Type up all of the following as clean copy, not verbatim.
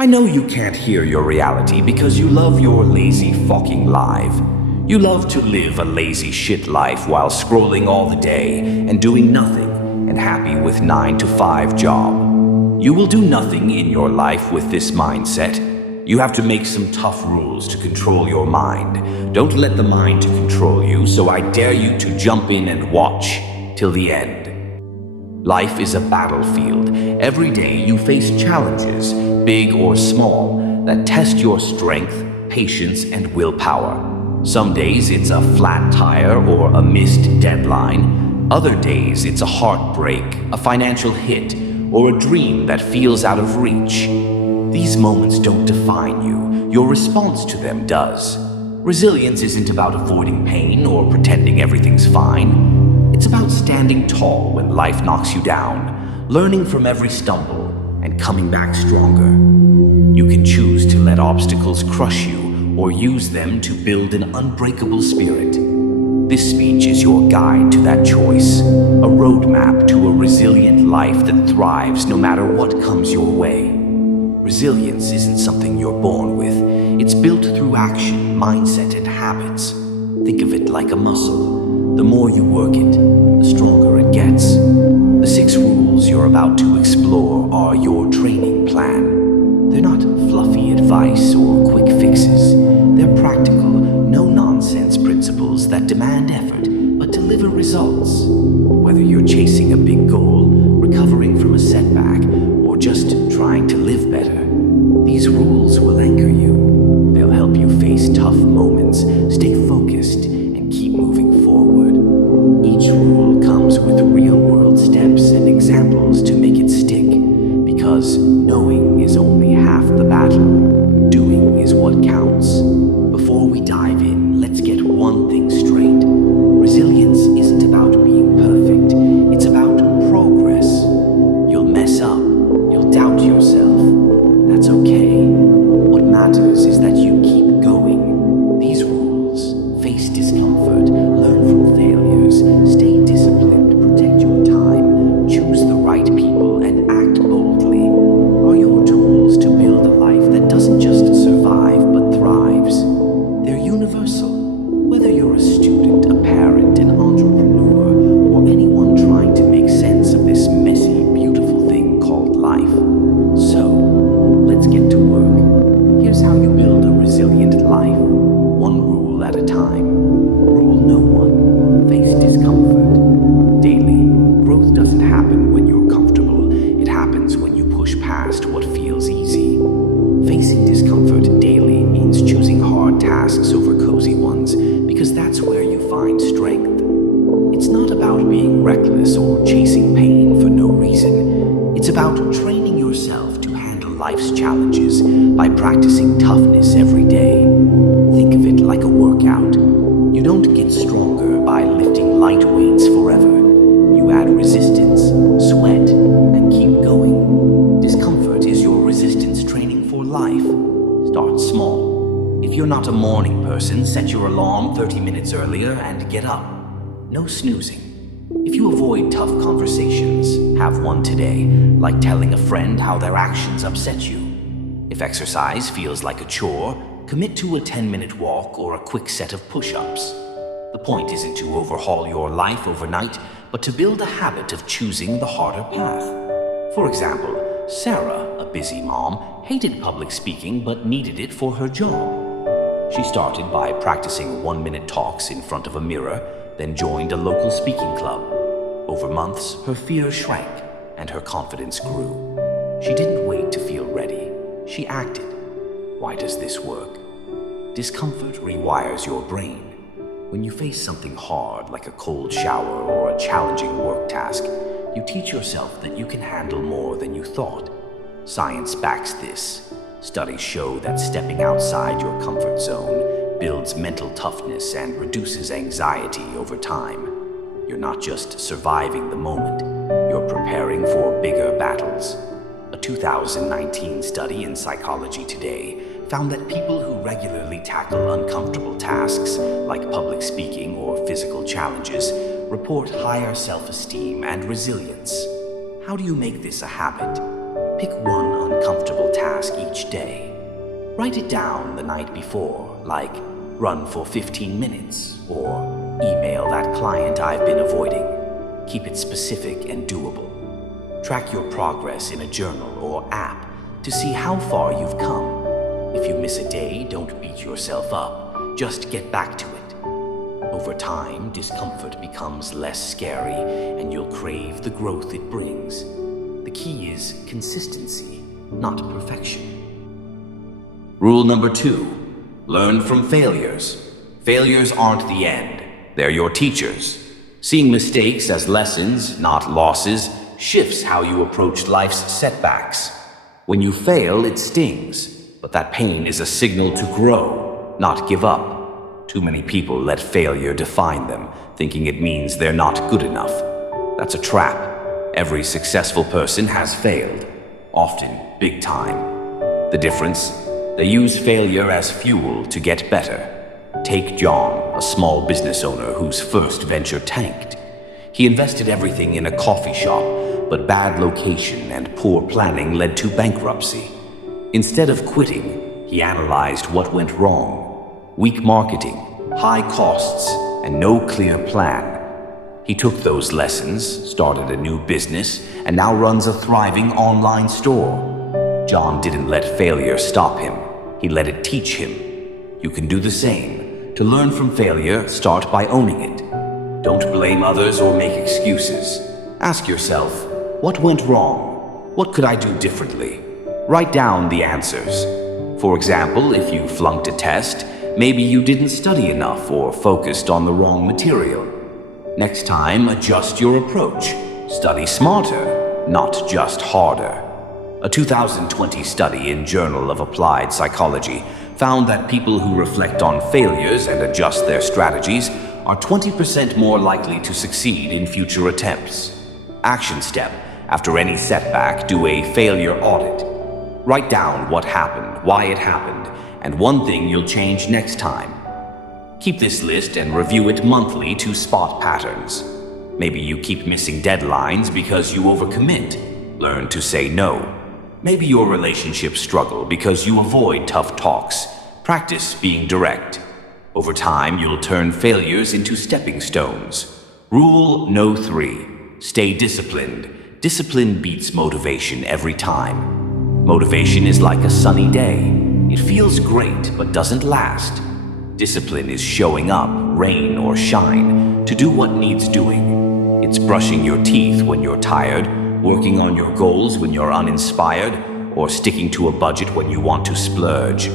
I know you can't hear your reality because you love your lazy fucking life. You love to live a lazy shit life while scrolling all the day and doing nothing and happy with 9 to 5 job. You will do nothing in your life with this mindset. You have to make some tough rules to control your mind. Don't let the mind control you, so I dare you to jump in and watch till the end. Life is a battlefield. Every day you face challenges, big or small, that test your strength, patience, and willpower. Some days it's a flat tire or a missed deadline. Other days it's a heartbreak, a financial hit, or a dream that feels out of reach. These moments don't define you. Your response to them does. Resilience isn't about avoiding pain or pretending everything's fine. It's about standing tall when life knocks you down, learning from every stumble, and coming back stronger. You can choose to let obstacles crush you or use them to build an unbreakable spirit. This speech is your guide to that choice, a roadmap to a resilient life that thrives no matter what comes your way. Resilience isn't something you're born with. It's built through action, mindset, and habits. Think of it like a muscle. The more you work it, the stronger it gets. The 6 rules you're about to explore are your training plan. They're not fluffy advice or quick fixes. They're practical, no-nonsense principles that demand effort but deliver results. Whether you're chasing a big goal, recovering from a setback, or just trying to live better, these rules will anchor you. They'll help you face tough moments, stay focused, and keep moving forward. Each rule comes with real-world steps and examples to make it stick, because knowing is only half the battle. Doing is what counts. Before we dive in, let's get one thing straight. Resilience isn't about being perfect. It's about progress. You'll mess up. You'll doubt yourself. That's okay. What matters is that you keep going. These rules: face discomfort, learn from failures, stay disciplined, protect your time, choose the right people, and act boldly, are your tools to build a life that doesn't just survive but thrives. They're universal. Whether you're a student, a parent, an entrepreneur, or anyone trying to make sense of this messy, beautiful thing called life. So, let's get to work. Here's how you build a resilient life, one rule at a time. Rule no one: face discomfort. Daily, growth doesn't happen when you're comfortable. It happens when you push past what feels easy. Facing discomfort daily means choosing hard tasks over cozy ones, because that's where you find strength. It's not about being reckless or chasing pain for no reason. It's about training yourself to handle life's challenges by practicing toughness every day. Think of it like a workout. You don't get stronger by lifting light weights forever. You add resistance, sweat, and keep going. Discomfort is your resistance training for life. Start small. If you're not a morning person, set your alarm 30 minutes earlier and get up. No snoozing. If you avoid tough conversations, have one today, like telling a friend how their actions upset you. If exercise feels like a chore, commit to a 10-minute walk or a quick set of push-ups. The point isn't to overhaul your life overnight, but to build a habit of choosing the harder path. For example, Sarah, a busy mom, hated public speaking but needed it for her job. She started by practicing 1-minute talks in front of a mirror, then joined a local speaking club. Over months, her fear shrank and her confidence grew. She didn't wait to feel ready. She acted. Why does this work? Discomfort rewires your brain. When you face something hard, like a cold shower or a challenging work task, you teach yourself that you can handle more than you thought. Science backs this. Studies show that stepping outside your comfort zone builds mental toughness and reduces anxiety over time. You're not just surviving the moment, you're preparing for bigger battles. A 2019 study in Psychology Today found that people who regularly tackle uncomfortable tasks, like public speaking or physical challenges, report higher self-esteem and resilience. How do you make this a habit? Pick one uncomfortable task each day. Write it down the night before, like run for 15 minutes or email that client I've been avoiding. Keep it specific and doable. Track your progress in a journal or app to see how far you've come. If you miss a day, don't beat yourself up. Just get back to it. Over time, discomfort becomes less scary and you'll crave the growth it brings. The key is consistency, not perfection. Rule number 2, learn from failures. Failures aren't the end, they're your teachers. Seeing mistakes as lessons, not losses, shifts how you approach life's setbacks. When you fail, it stings, but that pain is a signal to grow, not give up. Too many people let failure define them, thinking it means they're not good enough. That's a trap. Every successful person has failed, often big time. The difference? They use failure as fuel to get better. Take John, a small business owner whose first venture tanked. He invested everything in a coffee shop, but bad location and poor planning led to bankruptcy. Instead of quitting, he analyzed what went wrong. Weak marketing, high costs, and no clear plan. He took those lessons, started a new business, and now runs a thriving online store. John didn't let failure stop him. He let it teach him. You can do the same. To learn from failure, start by owning it. Don't blame others or make excuses. Ask yourself, what went wrong? What could I do differently? Write down the answers. For example, if you flunked a test, maybe you didn't study enough or focused on the wrong material. Next time, adjust your approach. Study smarter, not just harder. A 2020 study in Journal of Applied Psychology found that people who reflect on failures and adjust their strategies are 20% more likely to succeed in future attempts. Action step: after any setback, do a failure audit. Write down what happened, why it happened, and one thing you'll change next time. Keep this list and review it monthly to spot patterns. Maybe you keep missing deadlines because you overcommit. Learn to say no. Maybe your relationships struggle because you avoid tough talks. Practice being direct. Over time, you'll turn failures into stepping stones. Rule No. 3. Stay disciplined. Discipline beats motivation every time. Motivation is like a sunny day. It feels great, but doesn't last. Discipline is showing up, rain or shine, to do what needs doing. It's brushing your teeth when you're tired, working on your goals when you're uninspired, or sticking to a budget when you want to splurge.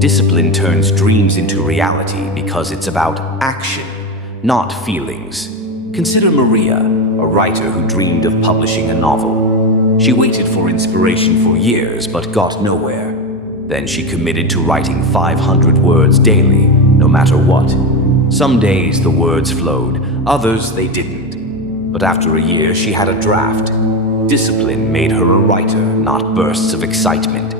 Discipline turns dreams into reality because it's about action, not feelings. Consider Maria, a writer who dreamed of publishing a novel. She waited for inspiration for years but got nowhere. Then she committed to writing 500 words daily, no matter what. Some days the words flowed, others they didn't. But after a year she had a draft. Discipline made her a writer, not bursts of excitement.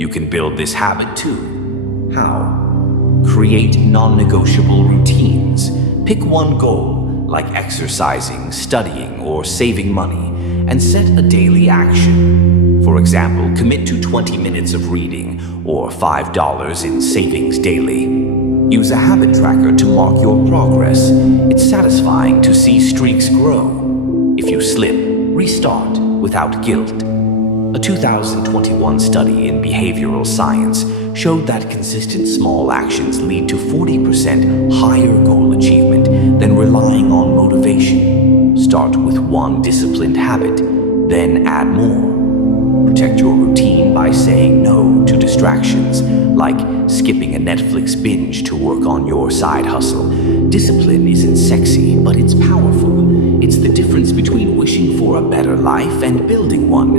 You can build this habit too. How? Create non-negotiable routines. Pick one goal, like exercising, studying, or saving money, and set a daily action. For example, commit to 20 minutes of reading, or $5 in savings daily. Use a habit tracker to mark your progress. It's satisfying to see streaks grow. If you slip, restart without guilt. A 2021 study in behavioral science showed that consistent small actions lead to 40% higher goal achievement than relying on motivation. Start with one disciplined habit, then add more. Protect your routine by saying no to distractions, like skipping a Netflix binge to work on your side hustle. Discipline isn't sexy, but it's powerful. It's the difference between wishing for a better life and building one.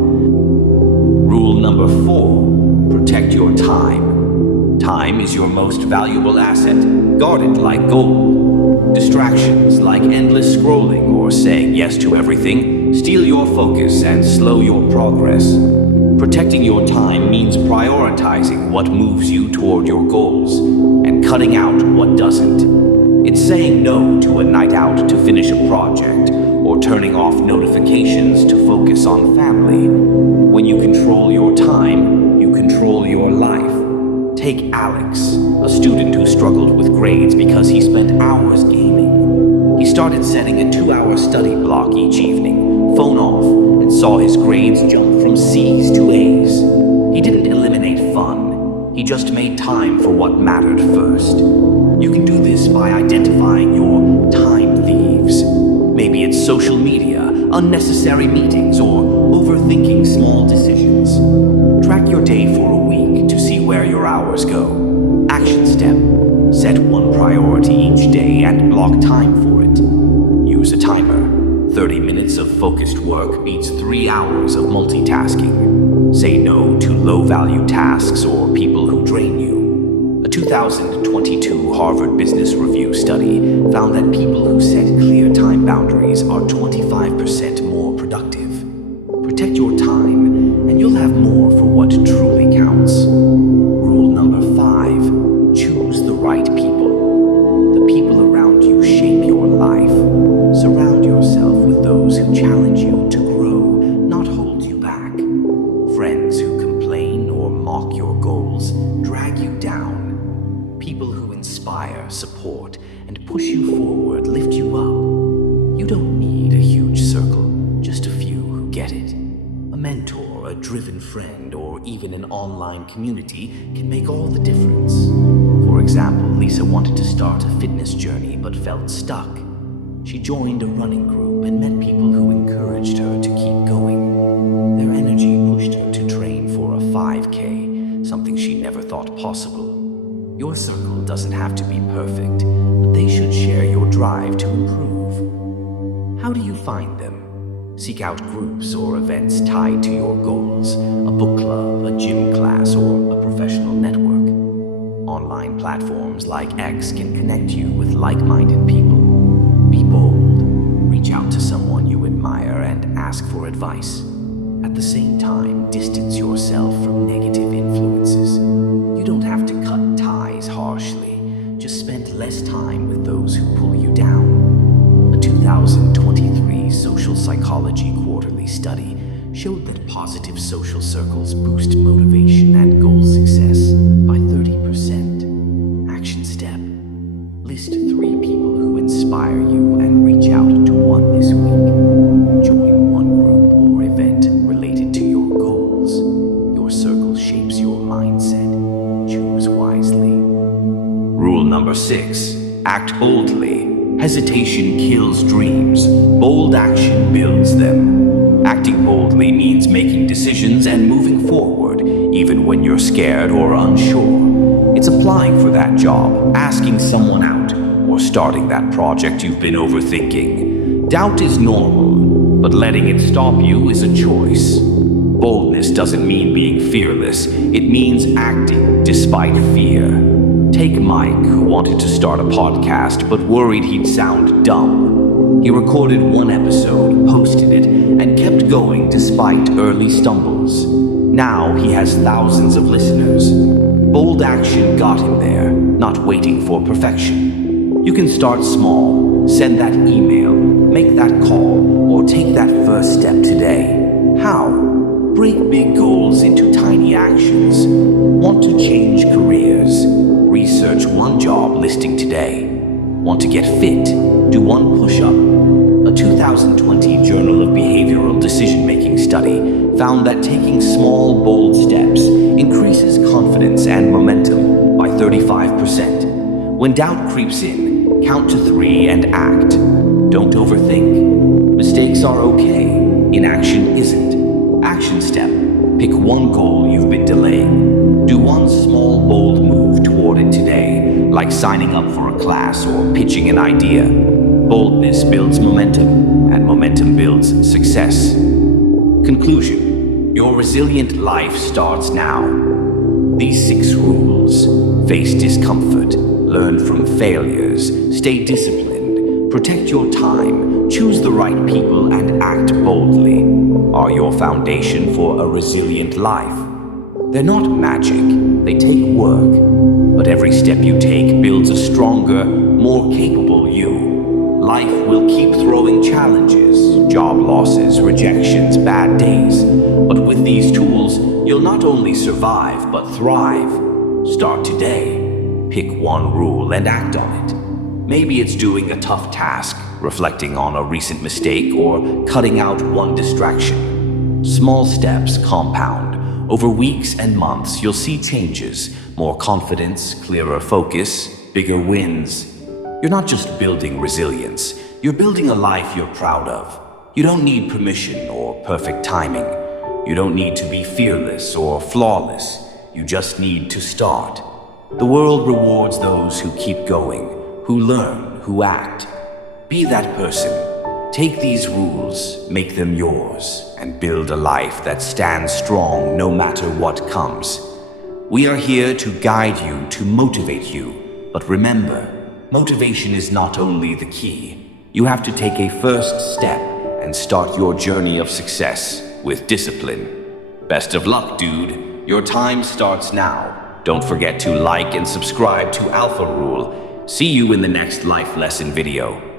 Rule number 4, protect your time. Time is your most valuable asset. Guard it like gold. Distractions like endless scrolling or saying yes to everything steal your focus and slow your progress. Protecting your time means prioritizing what moves you toward your goals and cutting out what doesn't. It's saying no to a night out to finish a project or turning off notifications to focus on family. When you control your time, you control your life. Take Alex, a student who struggled with grades because he spent hours gaming. He started setting a 2-hour study block each evening, phone off, and saw his grades jump from C's to A's. He didn't eliminate fun. He just made time for what mattered first. You can do this by identifying your time thieves. Maybe it's social media, unnecessary meetings, or overthinking small decisions. Track your day for a week to see where your hours go. Action step: set one priority each day and block time for it. Use a timer. 30 minutes of focused work beats 3 hours of multitasking. Say no to low-value tasks or people who drain you. A 2022 Harvard Business Review study found that people who set clear time boundaries are 25% more productive. Protect your time, and you'll have more for what truly counts. Rule number 5: choose the right people. The people around you shape your life. Surround yourself with those who challenge you to grow, not hold you back. Friends who complain or mock your goals drag you down. People who inspire, support, and push you forward lift you up. You don't need a huge circle, just a few who get it. A mentor, a driven friend, or even an online community can make all the difference. For example, Lisa wanted to start a fitness journey but felt stuck. She joined a running group and met people who encouraged her to keep going. Their energy pushed her to train for a 5K, something she never thought possible. Your circle doesn't have to be perfect, but they should share your drive to improve. How do you find them? Seek out groups or events tied to your goals, a book club, a gym class, or a professional network. Online platforms like X can connect you with like-minded people. Be bold. Reach out to someone you admire and ask for advice. At the same time, distance yourself from negative influences. You don't have to cut ties harshly. Just spend less time with those who pull you down. A 2023 Social Psychology Quarterly study showed that positive social circles boost motivation and goal success by 30%. Action step: list 3 people who inspire you and reach out to one this week. Join one group or event related to your goals. Your circle shapes your mindset. Choose wisely. Rule number 6: act boldly. Hesitation kills dreams. Bold action builds them. Acting boldly means making decisions and moving forward, even when you're scared or unsure. It's applying for that job, asking someone out, or starting that project you've been overthinking. Doubt is normal, but letting it stop you is a choice. Boldness doesn't mean being fearless. It means acting despite fear. Take Mike, who wanted to start a podcast but worried he'd sound dumb. He recorded one episode, posted it, and kept going despite early stumbles. Now he has thousands of listeners. Bold action got him there, not waiting for perfection. You can start small, send that email, make that call, or take that first step today. How? Break big goals into tiny actions. Want to change careers? Research one job listing today. Want to get fit? Do one push-up. A 2020 Journal of Behavioral Decision-Making study found that taking small, bold steps increases confidence and momentum by 35%. When doubt creeps in, count to 3 and act. Don't overthink. Mistakes are okay. Inaction isn't. Action step: pick one goal you've been delaying. Do one small, bold move toward it today, like signing up for a class or pitching an idea. Boldness builds momentum, and momentum builds success. Conclusion: your resilient life starts now. These 6 rules: face discomfort, learn from failures, stay disciplined, protect your time, choose the right people, and act boldly, are your foundation for a resilient life. They're not magic, they take work, but every step you take builds a stronger, more capable you. Life will keep throwing challenges, job losses, rejections, bad days. But with these tools, you'll not only survive, but thrive. Start today. Pick one rule and act on it. Maybe it's doing a tough task, reflecting on a recent mistake, or cutting out one distraction. Small steps compound. Over weeks and months, you'll see changes. More confidence, clearer focus, bigger wins. You're not just building resilience, you're building a life you're proud of. You don't need permission or perfect timing. You don't need to be fearless or flawless. You just need to start. The world rewards those who keep going, who learn, who act. Be that person. Take these rules, make them yours, and build a life that stands strong no matter what comes. We are here to guide you, to motivate you. But remember, motivation is not only the key. You have to take a first step and start your journey of success with discipline. Best of luck, dude. Your time starts now. Don't forget to like and subscribe to Alpha Rule. See you in the next life lesson video.